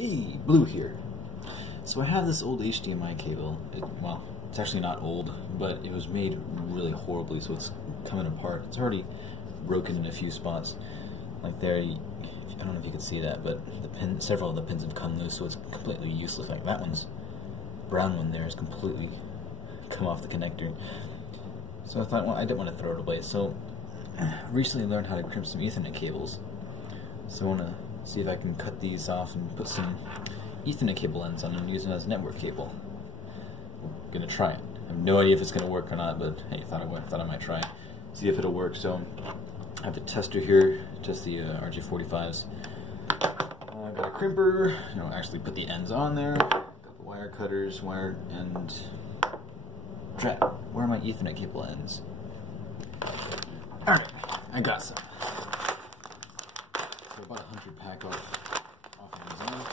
Hey, Blue here. So I have this old HDMI cable. Well, it's actually not old, but it was made really horribly, so it's coming apart. It's already broken in a few spots. Like there, I don't know if you can see that, but several of the pins have come loose, so it's completely useless. Like that one's brown one there is completely come off the connector. So I thought, well, I didn't want to throw it away. So recently learned how to crimp some Ethernet cables. So I want to see if I can cut these off and put some Ethernet cable ends on them and use them as network cable. I'm gonna try it. I have no idea if it's gonna work or not, but hey, thought I might try. See if it'll work. So I have a tester here, test the RJ45s. I've got a crimper, actually put the ends on there. Got the wire cutters, and drat, where are my Ethernet cable ends? Alright, I got some. So about 100 pack off Amazon.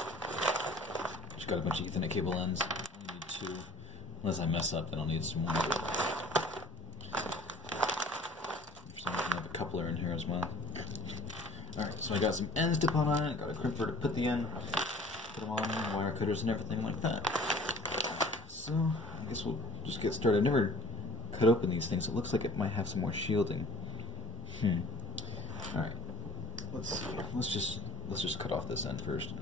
Just got a bunch of Ethernet cable ends. I only need 2. Unless I mess up, then I'll need some more. For some reason I have a coupler in here as well. Alright, so I got some ends to put on it, got a crimper to put the end, put them on, wire cutters and everything like that. So, I guess we'll just get started. I've never cut open these things. It looks like it might have some more shielding. Alright. Let's see. Let's just cut off this end first.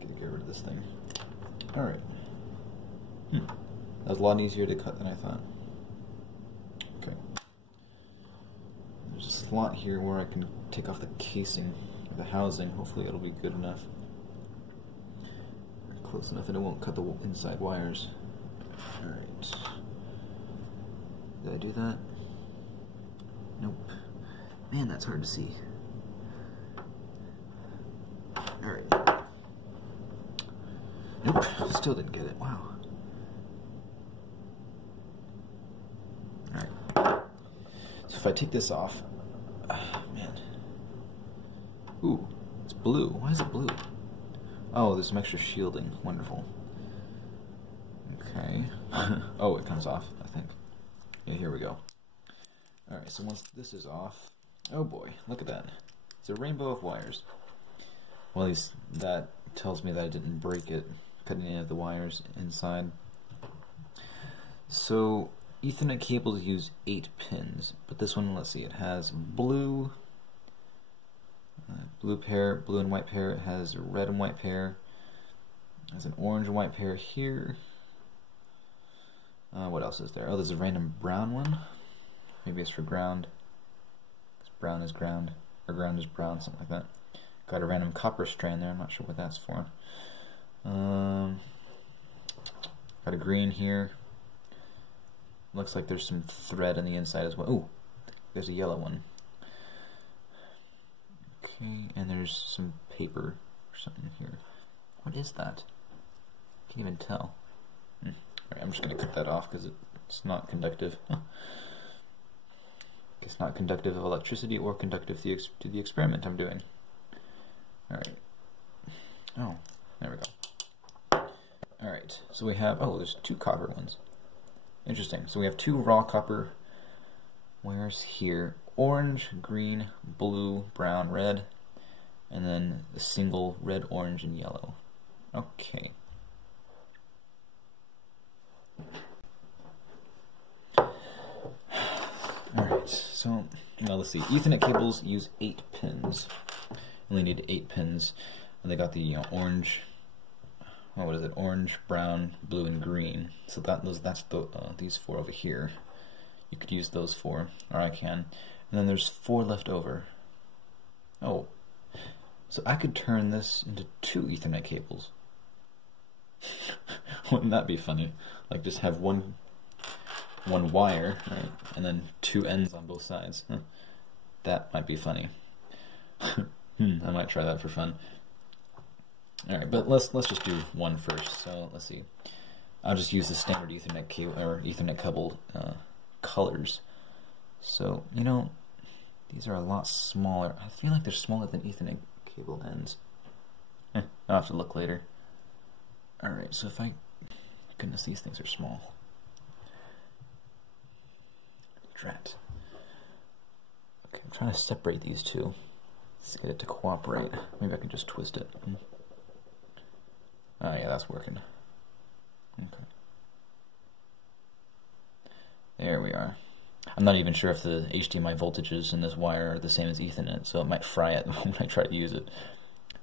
Get rid of this thing. Alright. That was a lot easier to cut than I thought. Okay. There's a slot here where I can take off the casing, the housing. Hopefully it'll be good enough. Close enough and it won't cut the inside wires. Alright. Did I do that? Nope. Man, that's hard to see. Alright. Nope, still didn't get it. Wow. Alright. So if I take this off, man. Ooh, it's blue. Why is it blue? Oh, there's some extra shielding. Wonderful. Okay. Oh, it comes off, I think. Yeah, here we go. Alright, so once this is off, oh boy, look at that. It's a rainbow of wires. Well, at least that tells me that I didn't break it, cutting any of the wires inside. So, Ethernet cables use 8 pins, but this one, let's see, it has blue pair, blue and white pair, it has a red and white pair, it has an orange and white pair here. What else is there? Oh, there's a random brown one. Maybe it's for ground. Because brown is ground, or ground is brown, something like that. Got a random copper strand there, I'm not sure what that's for. Got a green here. Looks like there's some thread on the inside as well. Ooh, there's a yellow one. Okay, and there's some paper or something here. What is that? Can't even tell. Alright, I'm just going to cut that off because it's not conductive. It's not conductive of electricity or conductive to the experiment I'm doing. Alright. Oh, there we go. Alright, so we have, oh, there's 2 copper ones. Interesting. So we have 2 raw copper wires here. Orange, green, blue, brown, red, and then a single red, orange, and yellow. Okay. Alright, so now let's see. Ethernet cables use 8 pins. Only need 8 pins. And they got the orange, oh, what is it? Orange, brown, blue, and green. So that's these 4 over here. You could use those 4, or I can. And then there's 4 left over. Oh, so I could turn this into 2 Ethernet cables. Wouldn't that be funny? Like just have one wire, right, and then 2 ends on both sides. Huh. That might be funny. I might try that for fun. Alright, but let's just do one first. So let's see. I'll just use the standard Ethernet cable or Ethernet coupled colors. So these are a lot smaller. I feel like they're smaller than Ethernet cable ends. I'll have to look later. Alright, so if goodness, these things are small. Drat. Okay, I'm trying to separate these 2. Let's get it to cooperate. Maybe I can just twist it. Oh yeah, that's working. Okay. There we are. I'm not even sure if the HDMI voltages in this wire are the same as Ethernet, so it might fry it when I try to use it.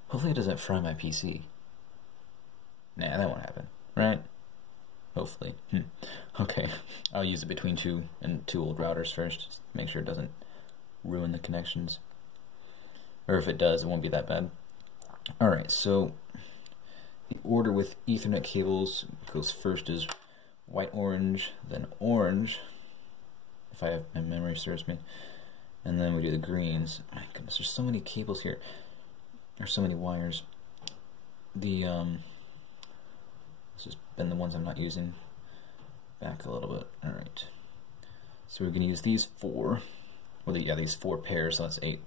Hopefully it doesn't fry my PC. Nah, that won't happen, right? Hopefully. Okay, I'll use it between two old routers first, just to make sure it doesn't ruin the connections. Or if it does, it won't be that bad. Alright, so the order with Ethernet cables goes first is white, orange, then orange, if I have my memory serves me, and then we do the greens. My goodness, there's so many cables here. There's so many wires. The let's just bend the ones I'm not using back a little bit. Alright. So we're gonna use these four. Well, these 4 pairs, so that's 8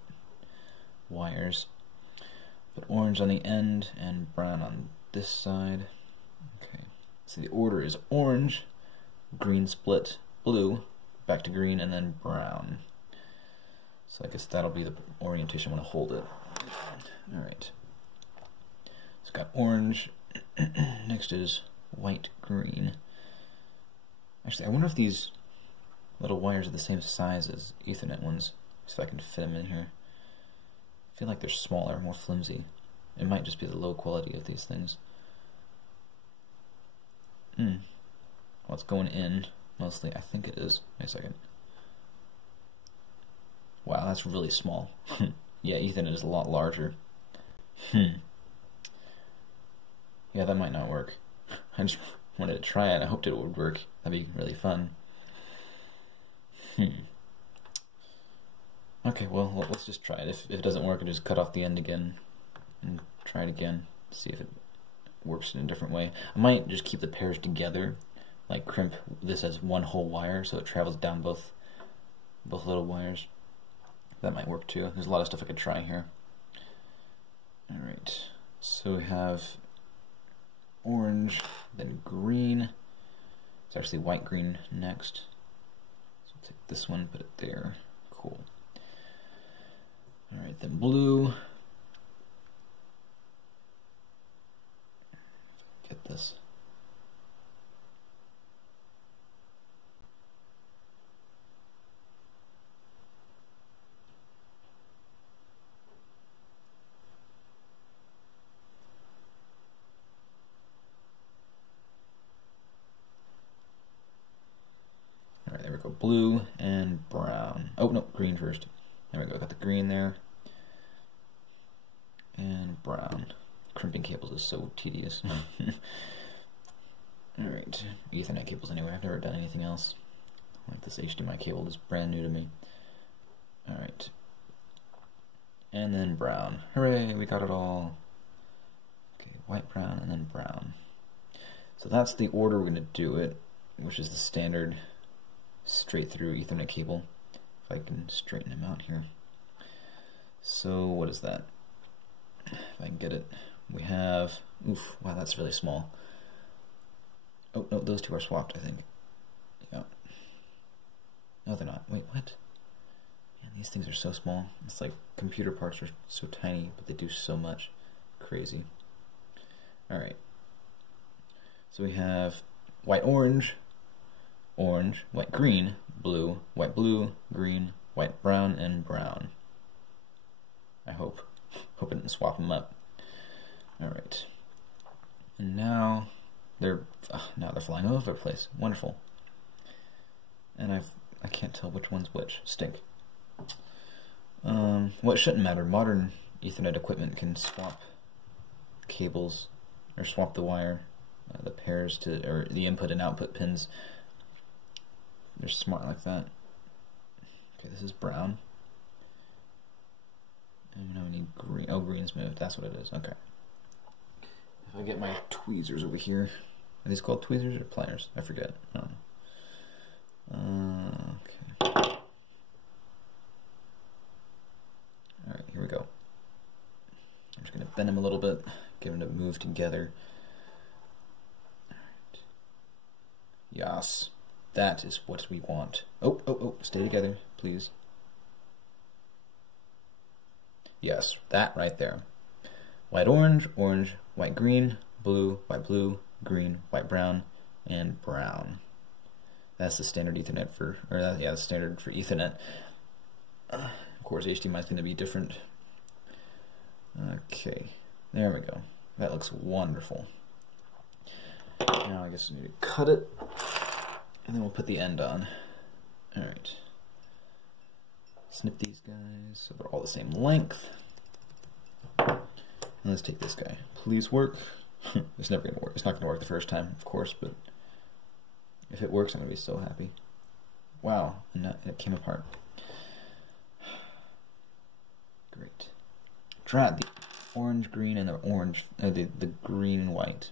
wires. Put orange on the end and brown on this side. Okay. So the order is orange, green split, blue, back to green, and then brown. So I guess that'll be the orientation I want to hold it. Alright. So got orange. Next is white, green. Actually, I wonder if these little wires are the same size as Ethernet ones. See if I can fit them in here. I feel like they're smaller, more flimsy. It might just be the low quality of these things. Well, it's going in, mostly. I think it is. Wait a second. Wow, that's really small. Yeah, Ethernet is a lot larger. Yeah, that might not work. I just wanted to try it. I hoped it would work. That'd be really fun. Okay, well, let's just try it. If it doesn't work, I'll just cut off the end again and try it again. See if it works in a different way. I might just keep the pairs together, like crimp this as one whole wire so it travels down both little wires. That might work too. There's a lot of stuff I could try here. Alright, so we have orange, then green. It's actually white, green next. So take this one, put it there. Cool. Alright, then blue. Get this. Alright, there we go. Blue and brown. Oh, no, green first. There we go. Got the green there. And brown. Crimping cables is so tedious. Alright, Ethernet cables anyway. I've never done anything else. Like this HDMI cable is brand new to me. Alright. And then brown. Hooray, we got it all. Okay, white, brown, and then brown. So that's the order we're going to do it, which is the standard straight through Ethernet cable. If I can straighten them out here. So what is that? If I can get it. We have, oof, wow, that's really small. Oh, no, those two are swapped, I think. Yeah. No, they're not. Wait, what? Man, these things are so small. It's like computer parts are so tiny, but they do so much. Crazy. Alright. So we have white, orange, orange, white, green, blue, green, white, brown, and brown. I hope. Hope I didn't swap them up. Alright. And now they're flying all over the place. Wonderful. And I can't tell which one's which. Stink. Well, it shouldn't matter. Modern Ethernet equipment can swap cables or swap the wire, the pairs to, or the input and output pins. They're smart like that. Okay, this is brown. And now we need green. Oh, green's moved. That's what it is. Okay. If I get my tweezers over here. Are these called tweezers or pliers? I forget. I don't know. Okay. Alright, here we go. I'm just going to bend them a little bit, get them to move together. Alright. Yes. That is what we want. Oh, stay together, please. Yes, that right there. White, orange, orange, white, green, blue, green, white, brown, and brown. That's the standard Ethernet for, the standard for Ethernet. Of course, HDMI is going to be different. Okay, there we go. That looks wonderful. Now I guess we need to cut it, and then we'll put the end on. Alright. Snip these guys so they're all the same length. And let's take this guy. Please work. It's never going to work. It's not going to work the first time, of course, but if it works, I'm going to be so happy. Wow, and it came apart. Great. Drat, the orange, green, and the orange, the green and white,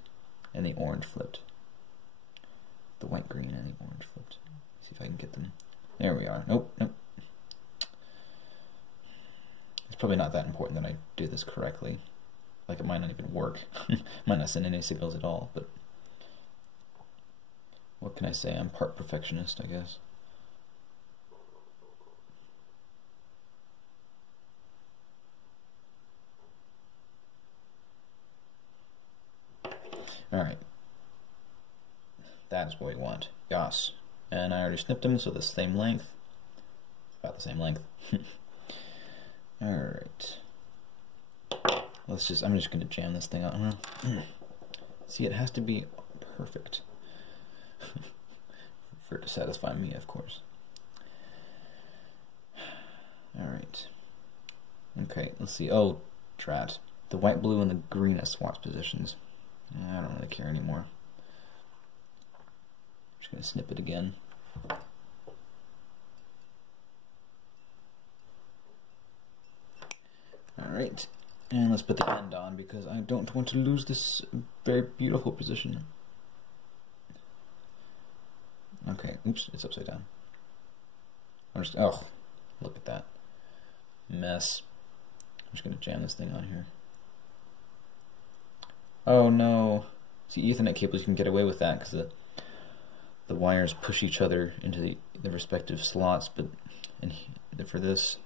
and the orange flipped. The white, green, and the orange flipped. Let's see if I can get them. There we are. Nope. It's probably not that important that I do this correctly. Like, it might not even work. Might not send any signals at all, but what can I say? I'm part perfectionist, I guess. Alright. That is what we want. Yas. And I already snipped them, so the same length. About the same length. Alright. I'm just going to jam this thing out. See, it has to be perfect. For it to satisfy me, of course. Alright. Okay, let's see. Oh, drat. The white, blue, and the green have swapped positions. I don't really care anymore. I'm just going to snip it again. Alright, and let's put the end on because I don't want to lose this very beautiful position. Okay, oops, it's upside down. Oh, look at that mess. I'm just going to jam this thing on here. Oh no. See, Ethernet cables, you can get away with that because the wires push each other into the respective slots, but for this,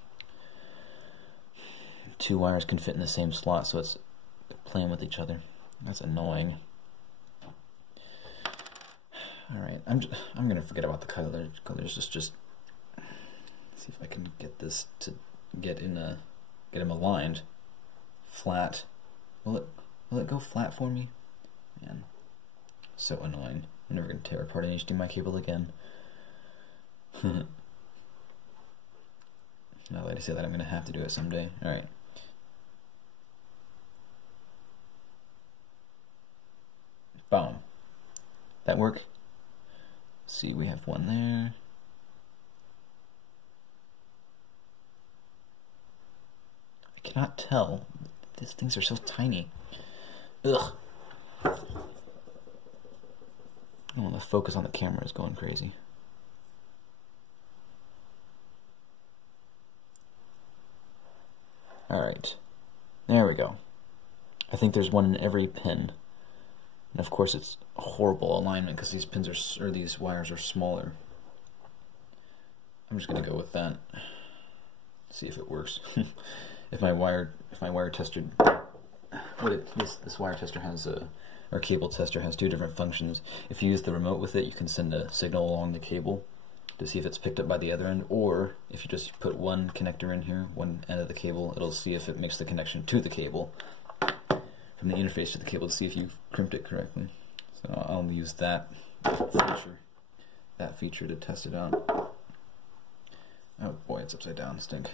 two wires can fit in the same slot, so it's playing with each other. That's annoying. Alright, I'm gonna forget about the colors. Just see if I can get this to get them aligned. Flat. Will it go flat for me? Man, so annoying. I'm never gonna tear apart an HDMI cable again. Now that I say that, I'm gonna have to do it someday. Alright. Boom. That work? See, we have one there. I cannot tell. These things are so tiny. Ugh. Oh, the focus on the camera is going crazy. Alright. There we go. I think there's one in every pin. And of course it's a horrible alignment because these pins are, or these wires are smaller. I'm just gonna go with that. See if it works. If my wire tester, this wire tester has or cable tester has two different functions. If you use the remote with it, you can send a signal along the cable to see if it's picked up by the other end, or if you just put one connector in here, one end of the cable, it'll see if it makes the connection to the cable from the interface to the cable to see if you've crimped it correctly. So I'll use that feature to test it out. Oh boy, it's upside down. Stink.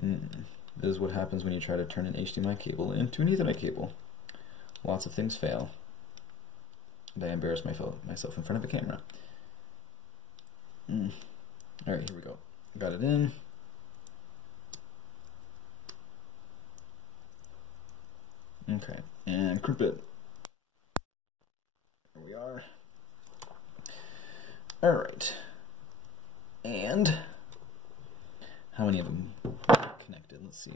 This is what happens when you try to turn an HDMI cable into an Ethernet cable. Lots of things fail. And I embarrass myself in front of a camera. Alright, here we go. Got it in. Okay, and crimp it. There we are. Alright. And how many of them connected? Let's see.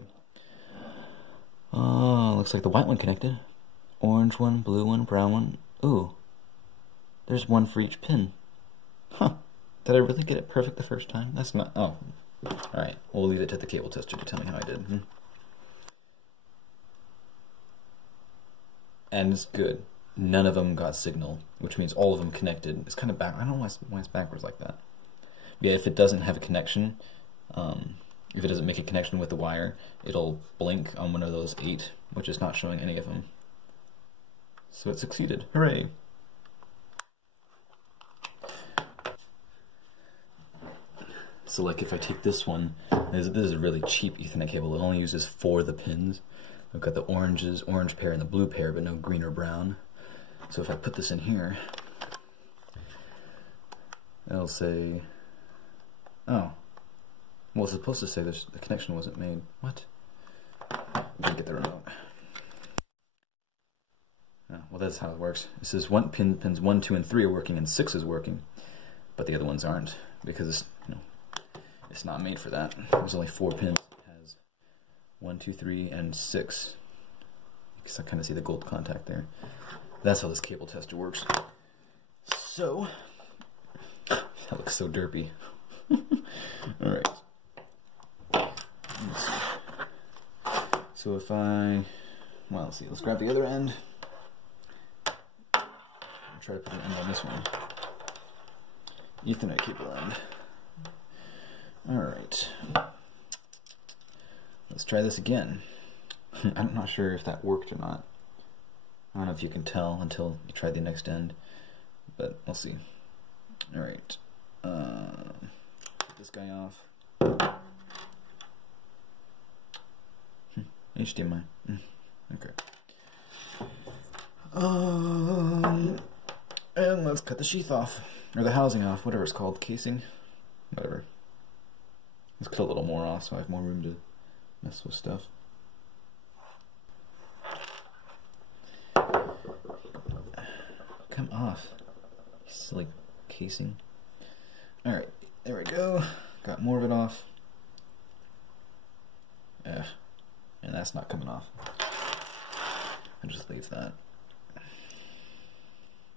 Looks like the white one connected. Orange one, blue one, brown one. Ooh. There's one for each pin. Huh. Did I really get it perfect the first time? That's not... Oh. Alright, we'll leave it to the cable tester to tell me how I did. And it's good. None of them got signal, which means all of them connected. It's kind of back. I don't know why it's backwards like that. Yeah, if it doesn't have a connection, if it doesn't make a connection with the wire, it'll blink on one of those 8, which is not showing any of them. So it succeeded. Hooray! So like if I take this one, this is a really cheap Ethernet cable. It only uses 4 of the pins. I've got the orange pair and the blue pair, but no green or brown. So if I put this in here, it'll say, oh, well, it's supposed to say the connection wasn't made. What? I'm gonna get the remote. Oh, well, that's how it works. It says pins 1, 2, and 3 are working, and 6 is working, but the other ones aren't because it's, it's not made for that. There's only 4 pins. It has 1, 2, 3, and 6. Because I kind of see the gold contact there. That's how this cable tester works. So, that looks so derpy. Alright. So if well, let's see, let's grab the other end. I'll try to put an end on this one. Ethernet cable end. Alright. Let's try this again. I'm not sure if that worked or not. I don't know if you can tell until you try the next end, but we'll see. Alright. Get this guy off. HDMI. Okay. And let's cut the sheath off. Or the housing off, whatever it's called. Casing. Whatever. Let's cut a little more off so I have more room to mess with stuff. Come off, you silly casing. Alright, there we go. Got more of it off. And that's not coming off. I'll just leave that.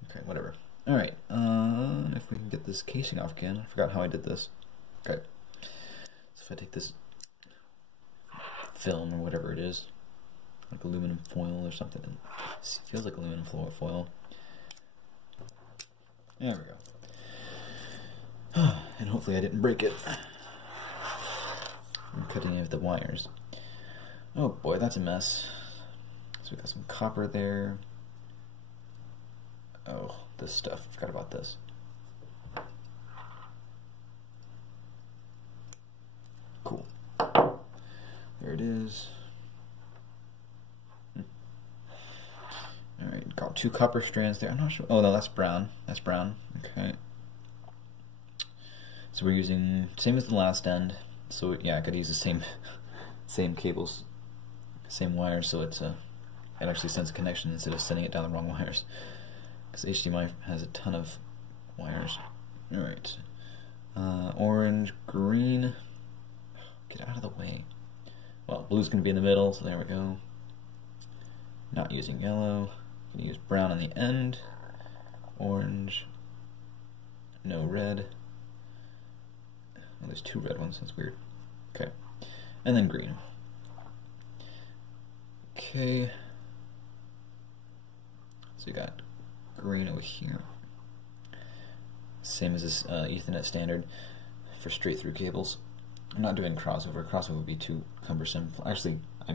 Okay, whatever. Alright, if we can get this casing off again. I forgot how I did this. Okay. So if I take this film or whatever it is, like aluminum foil or something, it feels like aluminum foil. There we go. And hopefully I didn't break it. I'm cutting any of the wires. Oh boy, that's a mess. So we got some copper there. Oh, this stuff. I forgot about this. Cool. There it is. Alright, got 2 copper strands there. I'm not sure. Oh no, that's brown. That's brown. Okay. So we're using same as the last end. So yeah, I could use the same cables, same wires. So it's it actually sends a connection instead of sending it down the wrong wires. Because HDMI has a ton of wires. Alright. Orange, green. Get out of the way. Well, blue's going to be in the middle, so there we go. Not using yellow. Going to use brown on the end. Orange. No red. Oh, there's 2 red ones, that's weird. Okay. And then green. Okay. So we got green over here. Same as this Ethernet standard for straight through cables. I'm not doing crossover. Crossover would be too cumbersome. Actually, I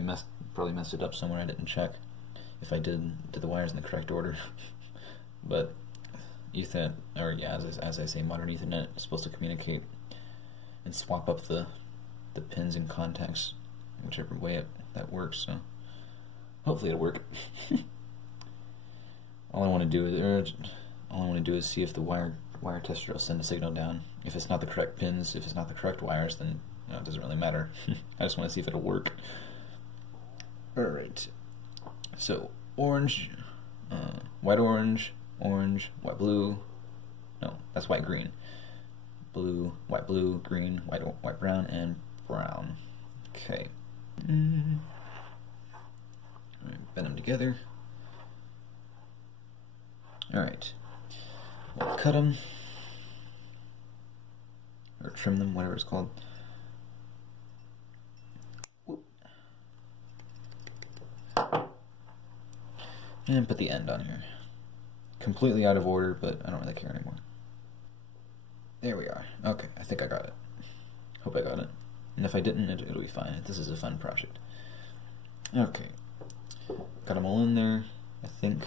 probably messed it up somewhere. I didn't check if I did the wires in the correct order. But Ethernet, or yeah, as I say, modern Ethernet is supposed to communicate and swap up the pins and contacts, whichever way that works. So hopefully it'll work. All I want to do is see if the wire tester will send a signal down. If it's not the correct pins, if it's not the correct wires, then it doesn't really matter. I just want to see if it'll work. Alright. So orange, white orange, orange, white blue. No, that's white green. Blue, green, white brown, and brown. Okay. Alright, bend them together. Alright. We'll cut them. Or trim them, whatever it's called. And put the end on here. Completely out of order, but I don't really care anymore. There we are. Okay, I think I got it. Hope I got it. And if I didn't, it'll be fine. This is a fun project. Okay. Got them all in there, I think.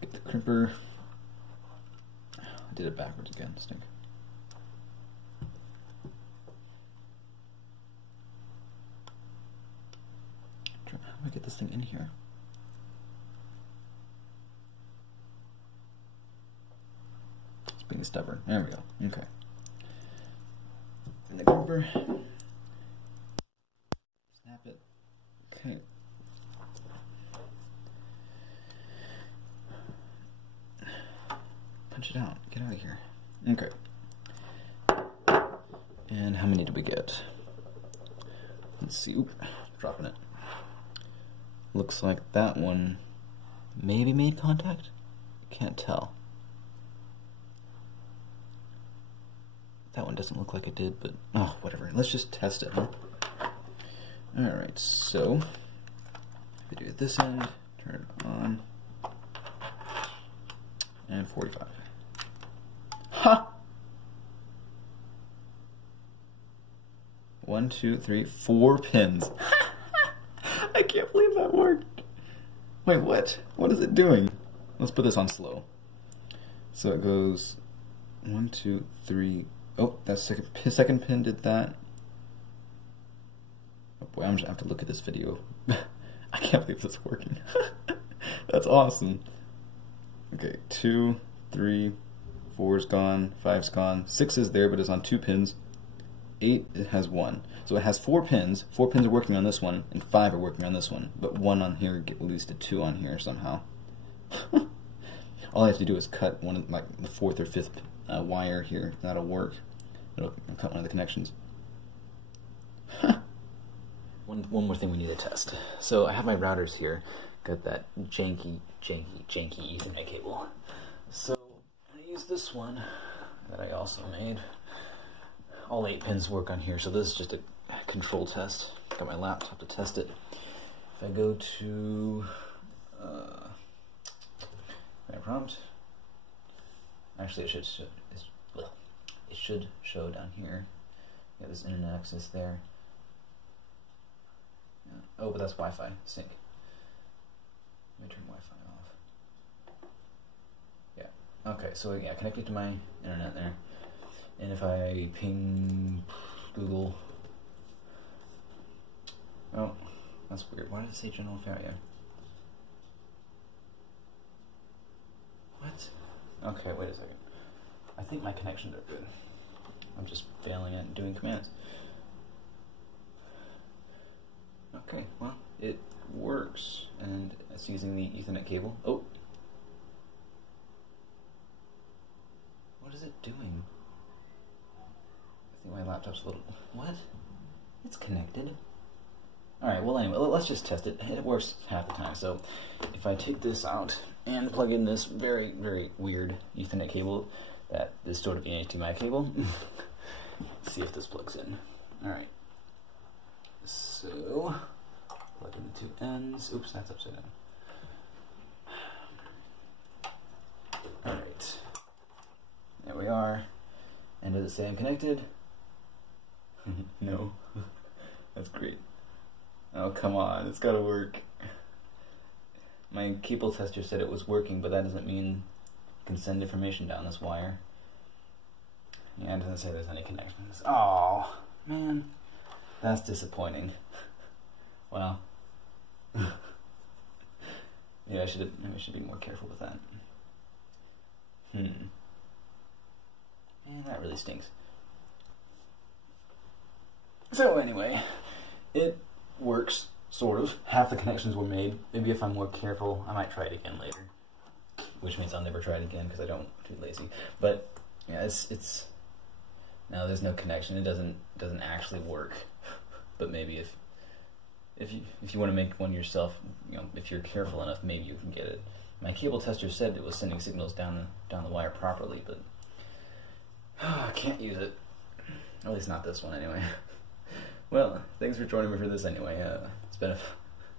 Get the crimper. I did it backwards again, stink. How do I get this thing in here? It's being stubborn. There we go. Okay. In the crimper. Snap it. Okay. Punch it out. Get out of here. Okay. And how many did we get? Let's see. Oop. Dropping it. Looks like that one maybe made contact? Can't tell. That one doesn't look like it did, but oh, whatever. Let's just test it. Huh? Alright, so we do it this end, turn it on, and 45. Ha! 1, 2, 3, 4 pins. I can't believe that worked. Wait, what? What is it doing? Let's put this on slow. So it goes 1, 2, 3. Oh, that second pin did that. Oh boy, I'm just gonna have to look at this video. I can't believe this is working. That's awesome. Okay, 2, 3, 4's gone, 5's gone, 6 is there, but it's on 2 pins. 8, it has 1. So it has 4 pins. 4 pins are working on this one, and 5 are working on this one. But 1 on here leads to 2 on here somehow. All I have to do is cut one of, like, the 4th or 5th wire here. That'll work. It'll cut one of the connections. One more thing we need to test. So I have my routers here. Got that janky Ethernet cable. So I use this one that I also made. All 8 pins work on here, so this is just a control test. Got my laptop to test it. If I go to my prompt, actually it should show down here. Got this internet access there. Yeah. Oh, but that's Wi-Fi. Sync. Let me turn Wi-Fi off. Yeah. Okay. So yeah, connected to my internet there. And if I ping Google, oh, that's weird. Why did it say general failure? What? Okay, wait a second. I think my connections are good. I'm just failing at doing commands. Okay, well, it works, and it's using the Ethernet cable. Oh! What is it doing? I think my laptop's a little... What? It's connected. Alright, well anyway, let's just test it. It works half the time. So, if I take this out and plug in this very, very weird Ethernet cable that is sort of the HDMI cable, let's see if this plugs in. Alright. So, plug in the 2 ends. Oops, that's upside down. Alright. There we are. And does it say I'm connected? No. That's great. Oh, come on. It's gotta work. My cable tester said it was working, but that doesn't mean you can send information down this wire. Yeah, it doesn't say there's any connections. Oh, man. That's disappointing. Well. Yeah, I should be more careful with that. Man, that really stinks. So anyway, it works, sort of. Half the connections were made. Maybe if I'm more careful, I might try it again later. Which means I'll never try it again because I don't, I'm too lazy. But yeah, it's no, there's no connection. It doesn't actually work. But maybe if you want to make one yourself, you know, if you're careful enough, maybe you can get it. My cable tester said it was sending signals down the wire properly, but I can't use it. At least not this one anyway. Well, thanks for joining me for this anyway. It's been a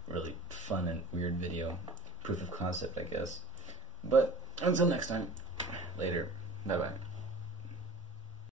really fun and weird video. proof of concept, I guess. But until next time, later. Bye-bye.